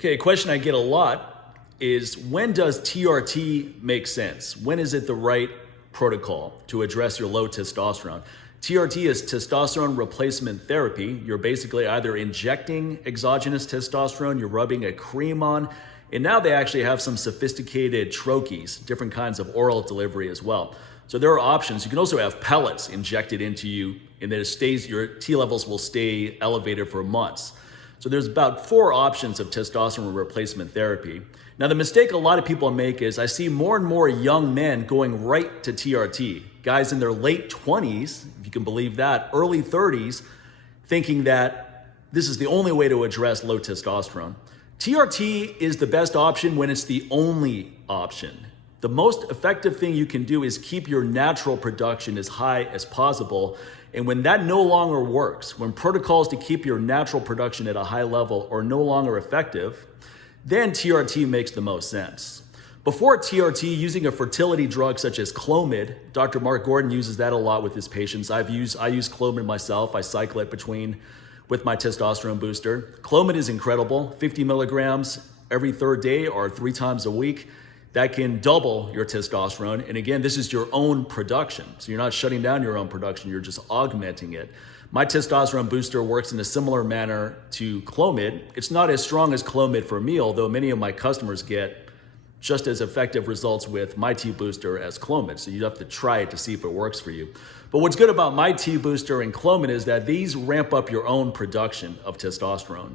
Okay, a question I get a lot is, when does TRT make sense? When is it the right protocol to address your low testosterone? TRT is testosterone replacement therapy. You're basically either injecting exogenous testosterone, you're rubbing a cream on, and now they actually have some sophisticated troches, different kinds of oral delivery as well. So there are options. You can also have pellets injected into you, and then your T levels will stay elevated for months. So there's about 4 options of testosterone replacement therapy. Now the mistake a lot of people make is I see more and more young men going right to TRT. Guys in their late 20s, if you can believe that, early 30s, thinking that this is the only way to address low testosterone. TRT is the best option when it's the only option. The most effective thing you can do is keep your natural production as high as possible. And when that no longer works, when protocols to keep your natural production at a high level are no longer effective, then TRT makes the most sense. Before TRT, using a fertility drug such as Clomid, Dr. Mark Gordon uses that a lot with his patients. I use Clomid myself. I cycle it with my testosterone booster. Clomid is incredible, 50 milligrams every 3rd day or 3 times a week. That can double your testosterone. And again, this is your own production. So you're not shutting down your own production, you're just augmenting it. My testosterone booster works in a similar manner to Clomid. It's not as strong as Clomid for me, although many of my customers get just as effective results with my T booster as Clomid. So you have to try it to see if it works for you. But what's good about my T booster and Clomid is that these ramp up your own production of testosterone.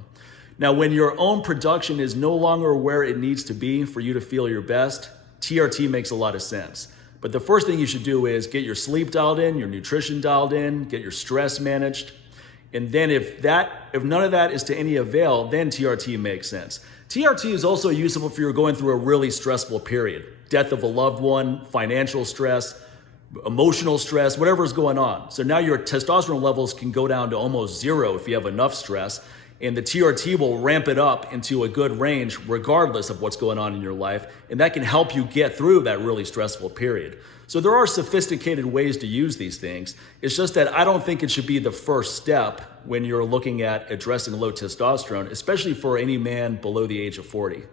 Now, when your own production is no longer where it needs to be for you to feel your best, TRT makes a lot of sense. But the first thing you should do is get your sleep dialed in, your nutrition dialed in, get your stress managed. And then if none of that is to any avail, then TRT makes sense. TRT is also useful if you're going through a really stressful period. Death of a loved one, financial stress, emotional stress, whatever's going on. So now your testosterone levels can go down to almost 0 if you have enough stress. And the TRT will ramp it up into a good range regardless of what's going on in your life. And that can help you get through that really stressful period. So there are sophisticated ways to use these things. It's just that I don't think it should be the first step when you're looking at addressing low testosterone, especially for any man below the age of 40.